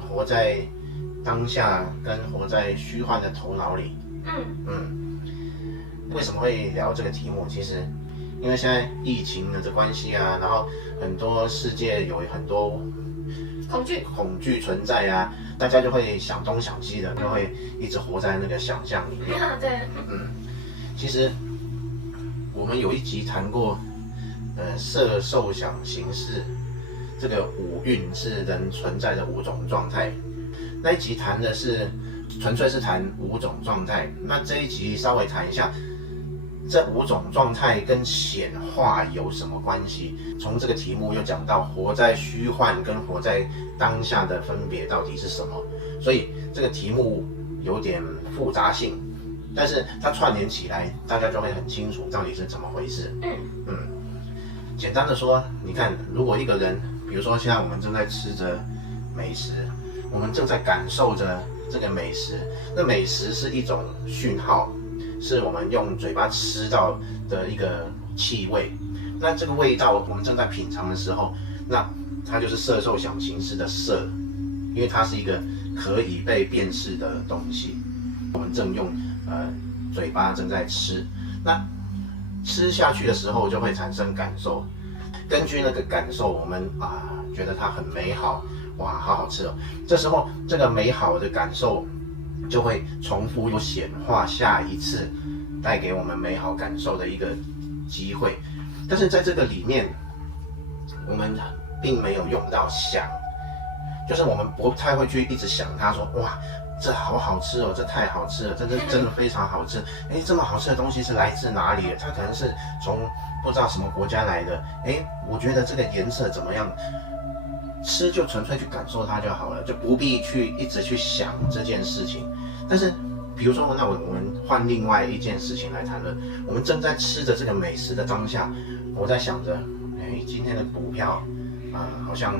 活在当下跟活在虚幻的头脑里。为什么会聊这个题目？其实因为现在疫情的这关系啊，然后很多世界有很多恐惧存在啊，大家就会想东想西的，就会一直活在那个想象里面。对，其实我们有一集谈过，色受想行识，这个五蕴是人存在的5种状态。那一集谈的是纯粹是谈5种状态，那这一集稍微谈一下这5种状态跟显化有什么关系？从这个题目又讲到活在虚幻跟活在当下的分别到底是什么，所以这个题目有点复杂性，但是它串联起来，大家就会很清楚到底是怎么回事。简单的说，你看，如果一个人，比如说现在我们正在吃着美食，我们正在感受着这个美食，那美食是一种讯号，是我们用嘴巴吃到的一个气味。那这个味道我们正在品尝的时候，那它就是色受想行识的色，因为它是一个可以被辨识的东西。我们正用嘴巴正在吃，那吃下去的时候就会产生感受。根据那个感受，我们觉得它很美好，哇，好好吃哦。这时候这个美好的感受就会重复又显化下一次带给我们美好感受的一个机会。但是在这个里面，我们并没有用到想，就是我们不太会去一直想它说，哇，这好好吃哦，这太好吃了，真的非常好吃。这么好吃的东西是来自哪里的？它可能是从不知道什么国家来的。我觉得这个颜色怎么样？吃就纯粹去感受它就好了，就不必去一直去想这件事情。但是比如说，那我们换另外一件事情来谈论。我们正在吃着这个美食的当下，我在想着，今天的股票好像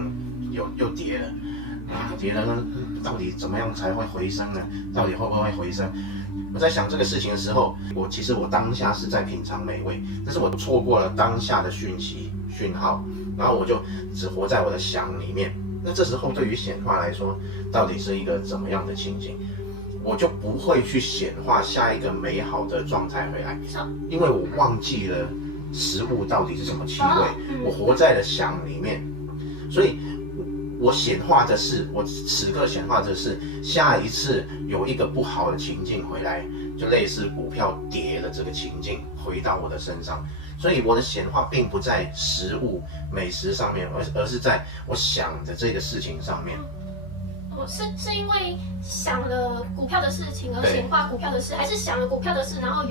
又跌了。跌了呢，到底怎么样才会回升呢？到底会不会回升？我在想这个事情的时候，其实我当下是在品尝美味，但是我错过了当下的讯号，然后我就只活在我的想里面。那这时候对于显化来说，到底是一个怎么样的情景？我就不会去显化下一个美好的状态回来，因为我忘记了食物到底是什么气味，我活在了想里面，所以我显化的是，我此刻显化的是下一次有一个不好的情境回来，就类似股票跌的这个情境回到我的身上。所以我的显化并不在食物美食上面，而是在我想的这个事情上面。是因为想了股票的事情而显化股票的事，还是想了股票的事，然后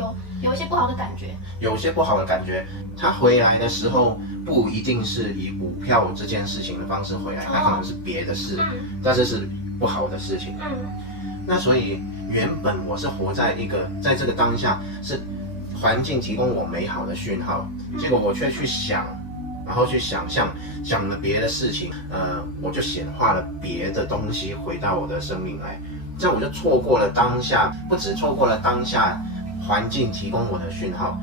有一些不好的感觉？有些不好的感觉，它回来的时候不一定是以股票这件事情的方式回来，它可能是别的事，但是是不好的事情。那所以原本我是活在在这个当下是环境提供我美好的讯号，结果我却去想，然后去想了别的事情，我就显化了别的东西回到我的生命来，这样我就错过了当下，不只错过了当下环境提供我的讯号，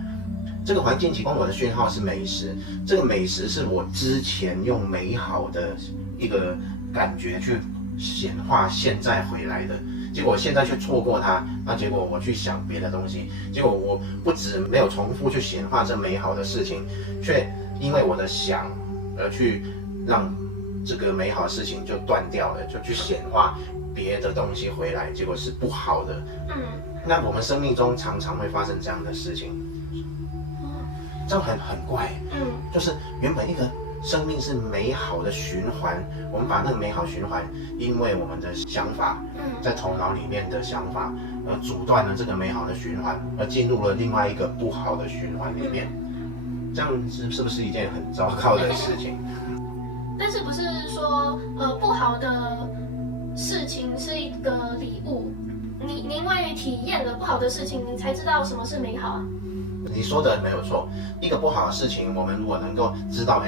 这个环境提供我的讯号是美食，这个美食是我之前用美好的一个感觉去显化现在回来的，结果现在却错过它，那结果我去想别的东西，结果我不止没有重复去显化这美好的事情，却因为我的想而去让这个美好的事情就断掉了，就去显化别的东西回来，结果是不好的。那我们生命中常常会发生这样的事情，这样很怪。就是原本一个生命是美好的循环，我们把那个美好循环，因为我们的想法，在头脑里面的想法，而阻断了这个美好的循环，而进入了另外一个不好的循环里面。这样是不是一件很糟糕的事情？但是不是说不好的事情是一个礼物，你因为体验了不好的事情，你才知道什么是美好啊。你说的没有错，一个不好的事情，我们如果能够知道，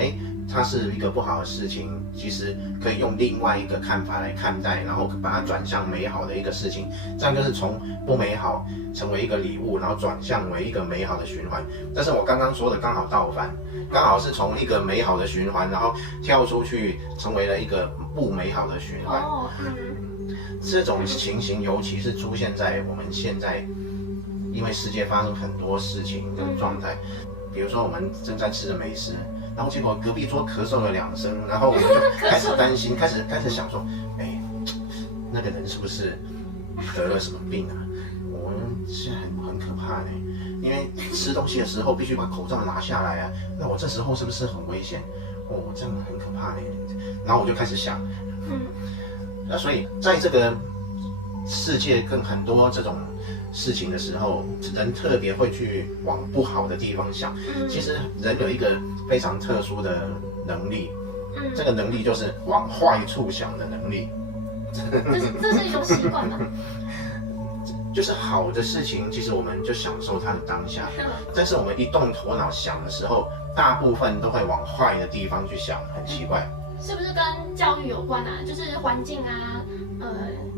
它是一个不好的事情，其实可以用另外一个看法来看待，然后把它转向美好的一个事情，这样就是从不美好成为一个礼物，然后转向为一个美好的循环。但是我刚刚说的刚好倒反，刚好是从一个美好的循环，然后跳出去成为了一个不美好的循环。这种情形尤其是出现在我们现在，因为世界发生很多事情的状态，比如说我们正在吃着美食。然后结果隔壁桌咳嗽了2声，然后我们就开始担心，开始想说，哎，那个人是不是得了什么病啊？我们现在很可怕呢，因为吃东西的时候必须把口罩拿下来啊，那我这时候是不是很危险？哦，这样很可怕呢。然后我就开始想，那所以在这个世界跟很多这种事情的时候，人特别会去往不好的地方想。其实人有一个非常特殊的能力，这个能力就是往坏处想的能力。这是一种习惯吗？就是好的事情，其实我们就享受它的当下，但是我们一动头脑想的时候，大部分都会往坏的地方去想，很奇怪。是不是跟教育有关啊？就是环境啊，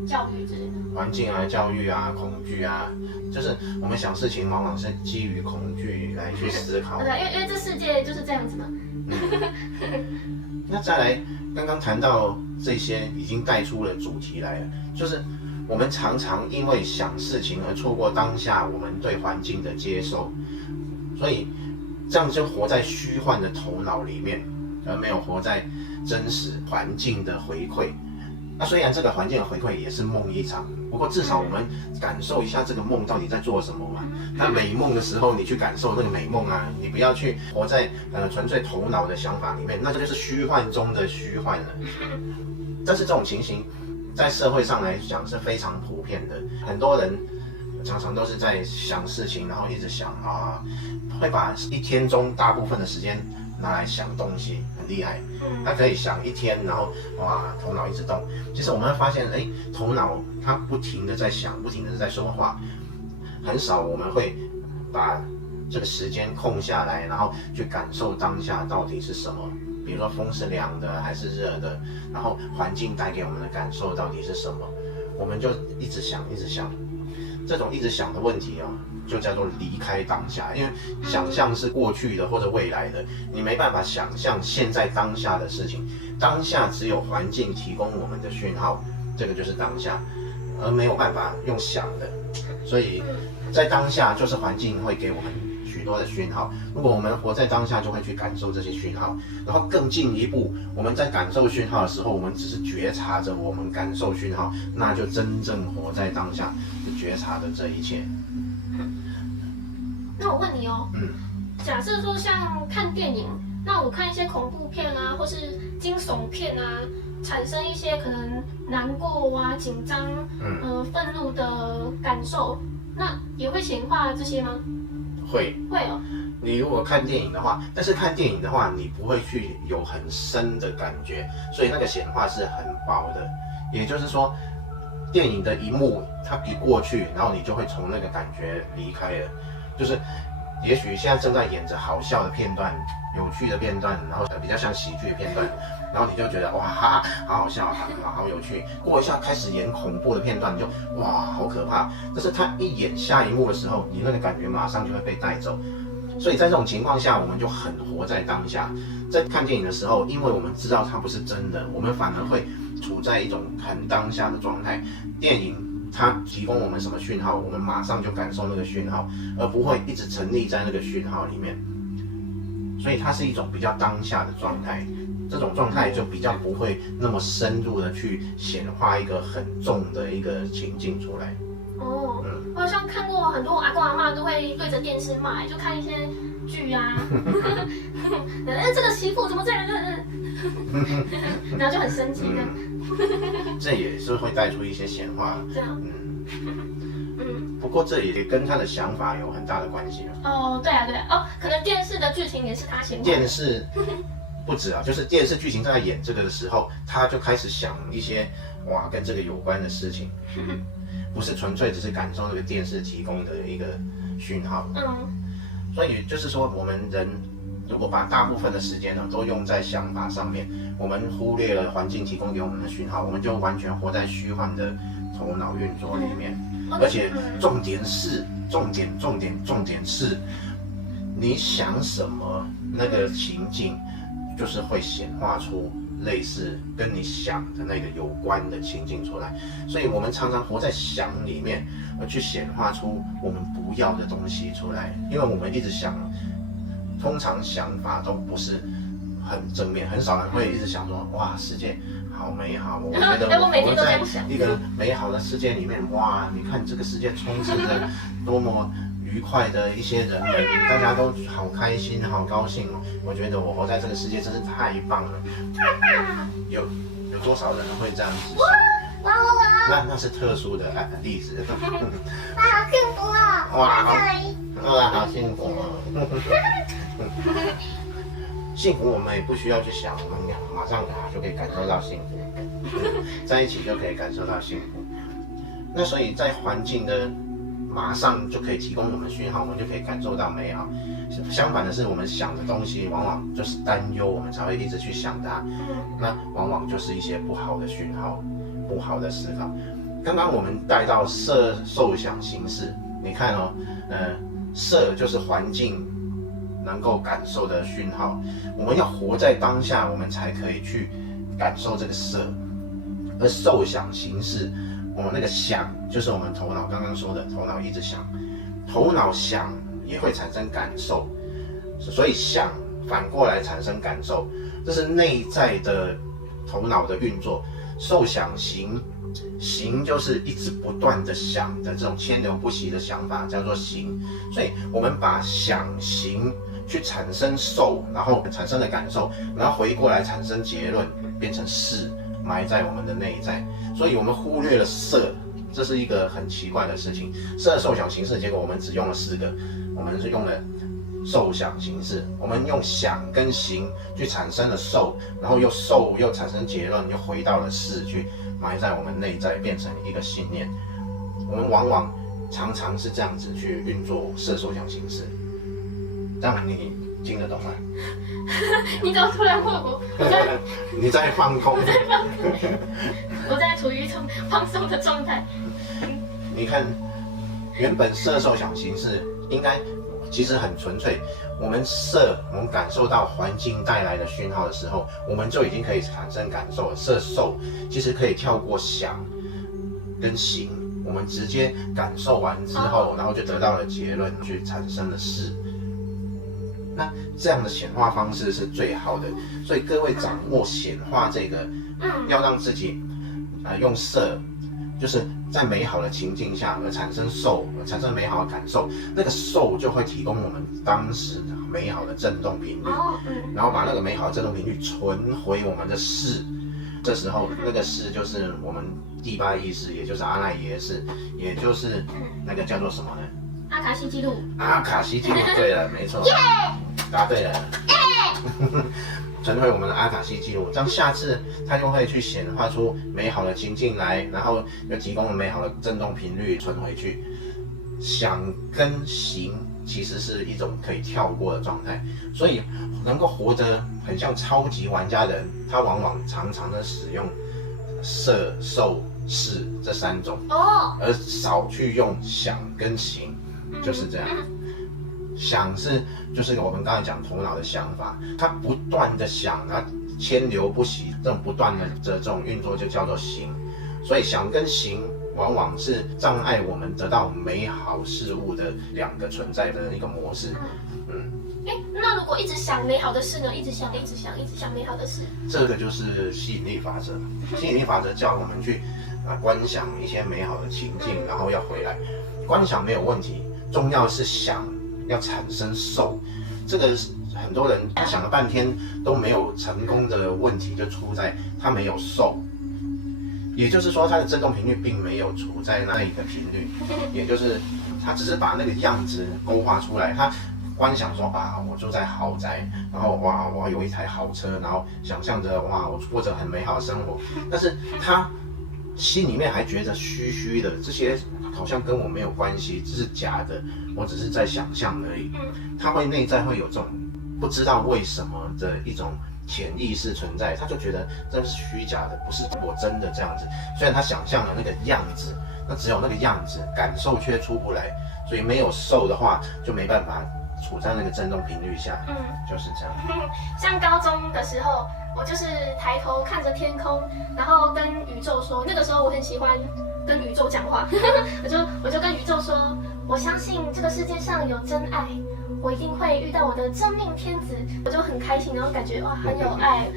教育之类的。环境啊、教育啊、恐惧啊，就是我们想事情往往是基于恐惧来去思考。对，因为这世界就是这样子嘛。那再来，刚刚谈到这些，已经带出了主题来了，就是我们常常因为想事情而错过当下我们对环境的接受，所以这样就活在虚幻的头脑里面，而没有活在真实环境的回馈。那虽然这个环境的回馈也是梦一场，不过至少我们感受一下这个梦到底在做什么嘛。那美梦的时候，你去感受那个美梦啊，你不要去活在纯粹头脑的想法里面，那这就是虚幻中的虚幻了。但是这种情形在社会上来讲是非常普遍的，很多人常常都是在想事情，然后一直想啊，会把一天中大部分的时间拿来想东西，很厉害。他可以想一天，然后哇，头脑一直动。其实我们会发现，头脑它不停的在想，不停的在说话，很少我们会把这个时间空下来，然后去感受当下到底是什么。比如说风是凉的还是热的，然后环境带给我们的感受到底是什么，我们就一直想，一直想。这种一直想的问题就叫做离开当下，因为想象是过去的或者未来的，你没办法想象现在当下的事情。当下只有环境提供我们的讯号，这个就是当下，而没有办法用想的。所以在当下就是环境会给我们许多的讯号，如果我们活在当下，就会去感受这些讯号。然后更进一步，我们在感受讯号的时候，我们只是觉察着我们感受讯号，那就真正活在当下，觉察的这一切。那我问你假设说像看电影，那我看一些恐怖片啊，或是惊悚片啊，产生一些可能难过啊、紧张、愤怒的感受，那也会显化这些吗？会你如果看电影的话，但是看电影的话，你不会去有很深的感觉，所以那个显化是很薄的。也就是说，电影的一幕它一过去，然后你就会从那个感觉离开了。就是也许现在正在演着好笑的片段、有趣的片段，然后比较像喜剧的片段，然后你就觉得哇哈，好好笑，好有趣。过一下开始演恐怖的片段，你就哇好可怕。但是他一演下一幕的时候，你那个感觉马上就会被带走。所以在这种情况下，我们就很活在当下。在看电影的时候，因为我们知道它不是真的，我们反而会处在一种很当下的状态。电影它提供我们什么讯号，我们马上就感受那个讯号，而不会一直沉溺在那个讯号里面。所以它是一种比较当下的状态，这种状态就比较不会那么深入的去显化一个很重的一个情境出来。我好像看过很多阿公阿嬷都会对着电视骂，就看一些剧啊，这个媳妇怎么这样，然后就很生气的。这也是会带出一些显化。这样。不过这也跟他的想法有很大的关系。对啊，可能电视的剧情也是他显化。电视不止啊，就是电视剧情在演这个的时候，他就开始想一些跟这个有关的事情，不是纯粹只是感受那个电视提供的一个讯号。所以就是说，我们人如果把大部分的时间呢都用在想法上面，我们忽略了环境提供给我们的讯号，我们就完全活在虚幻的头脑运作里面。而且重点是，你想什么，那个情境就是会显化出类似跟你想的那个有关的情境出来。所以我们常常活在想里面，而去显化出我们不要的东西出来，因为我们一直想，通常想法都不是很正面，很少人会一直想说，哇，世界好美好，我觉得我活在一个美好的世界里面，哇，你看这个世界充斥着多么愉快的一些人们，大家都好开心，好高兴哦。我觉得我活在这个世界真是太棒了。有多少人会这样子想？那是特殊的例子。哇，好幸福哦！哇，好幸福哦！幸福我们也不需要去想，我们马上就可以感受到幸福，在一起就可以感受到幸福。那所以在环境的马上就可以提供我们讯号，我们就可以感受到美好。相反的是，我们想的东西往往就是担忧，我们才会一直去想它。那往往就是一些不好的讯号，不好的思考。刚刚我们带到色受想行识，你看哦，色就是环境能够感受的讯号，我们要活在当下，我们才可以去感受这个色。而受想行识，我们那个想就是我们头脑刚刚说的，头脑一直想，头脑想也会产生感受，所以想反过来产生感受，这是内在的头脑的运作。受想行，行就是一直不断的想的这种牵流不息的想法，叫做行。所以我们把想行去产生受，然后产生的感受，然后回过来产生结论，变成识，埋在我们的内在。所以我们忽略了色，这是一个很奇怪的事情。色受想行识，结果我们只用了4个，我们是用了受想行识，我们用想跟行去产生了受，然后受又产生结论，又回到了识，去埋在我们内在，变成一个信念。我们往往常常是这样子去运作色受想行识，这样你听得懂吗？你怎么突然问我？你在放空。我在处于一种放松的状态。你看，原本色受想行识应该其实很纯粹。我们感受到环境带来的讯号的时候，我们就已经可以产生感受了。色受其实可以跳过想跟行，我们直接感受完之后，然后就得到了结论，去产生了识。那这样的显化方式是最好的，所以各位掌握显化这个，要让自己用色，就是在美好的情境下而产生受，而产生美好的感受，那个受就会提供我们当时的美好的振动频率，然后把那个美好的振动频率传回我们的识。这时候那个识就是我们第8意识，也就是阿赖耶识，也就是那个叫做什么呢？阿卡西记录。阿卡西记录，对了，没错，答对了。传回我们的阿卡西记录，这样下次它就会去显化出美好的情境来，然后又提供了美好的振动频率传回去。想跟行其实是一种可以跳过的状态，所以能够活得很像超级玩家的人，他往往常常的使用色受识这3种，而少去用想跟行，就是这样。想就是我们刚才讲头脑的想法，它不断的想，它牵流不息，这种不断的这种运作就叫做行。所以想跟行往往是障碍我们得到美好事物的2个存在的一个模式。那如果一直想美好的事呢？一直想美好的事，这个就是吸引力法则。吸引力法则叫我们去观想一些美好的情境，然后要回来。观想没有问题，重要是想要产生受。这个很多人想了半天都没有成功的问题，就出在他没有受。也就是说，它的振动频率并没有处在那一个频率，也就是他只是把那个样子勾画出来。他观想说我住在豪宅，然后我有一台豪车，然后想象着我过着很美好的生活，但是他心里面还觉得虚虚的，这些好像跟我没有关系，这是假的，我只是在想象而已。他会内在会有这种不知道为什么的一种潜意识存在，他就觉得这是虚假的，不是我真的这样子。虽然他想象了那个样子，那只有那个样子，感受却出不来，所以没有受的话就没办法处在那个振动频率下，就是这样。像高中的时候，我就是抬头看着天空，然后跟宇宙说，那个时候我很喜欢跟宇宙讲话，我就跟宇宙说，我相信这个世界上有真爱，我一定会遇到我的真命天子，我就很开心，然后感觉哇很有爱，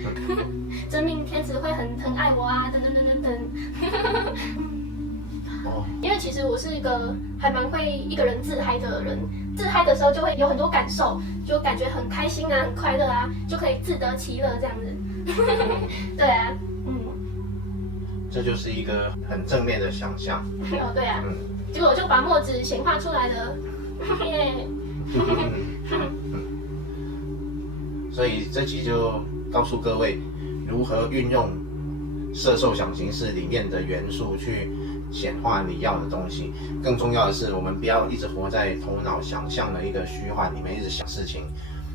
真命天子会很爱我啊，等等等等等。因为其实我是一个还蛮会一个人自嗨的人，自嗨的时候就会有很多感受，就感觉很开心啊，很快乐啊，就可以自得其乐这样子。对啊，这就是一个很正面的想象。哦，对啊，结果我就把墨子显化出来了，耶。所以这集就告诉各位如何运用色受想行识里面的元素去显化你要的东西。更重要的是，我们不要一直活在头脑想象的一个虚幻里面，一直想事情，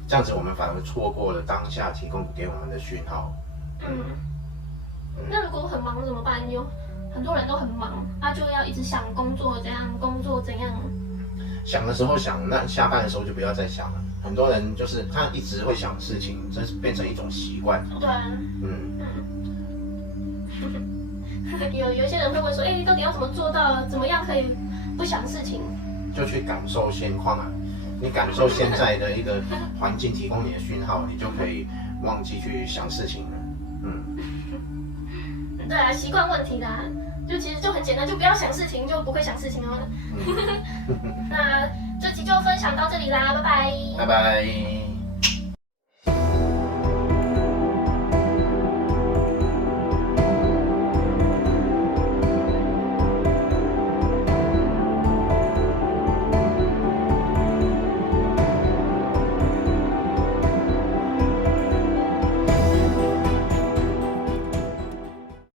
这样子我们反而错过了当下提供给我们的讯号。那如果很忙怎么办？有很多人都很忙，就要一直想工作怎样，工作怎样。想的时候想，那下班的时候就不要再想了。很多人就是他一直会想事情，这变成一种习惯。对啊。有一些人会问说，到底要怎么做到？怎么样可以不想事情？就去感受现况啊！你感受现在的一个环境提供你的讯号，你就可以忘记去想事情了。对啊，习惯问题啦，就其实就很简单，就不要想事情，就不会想事情哦。那这集就分享到这里啦，拜拜。拜拜。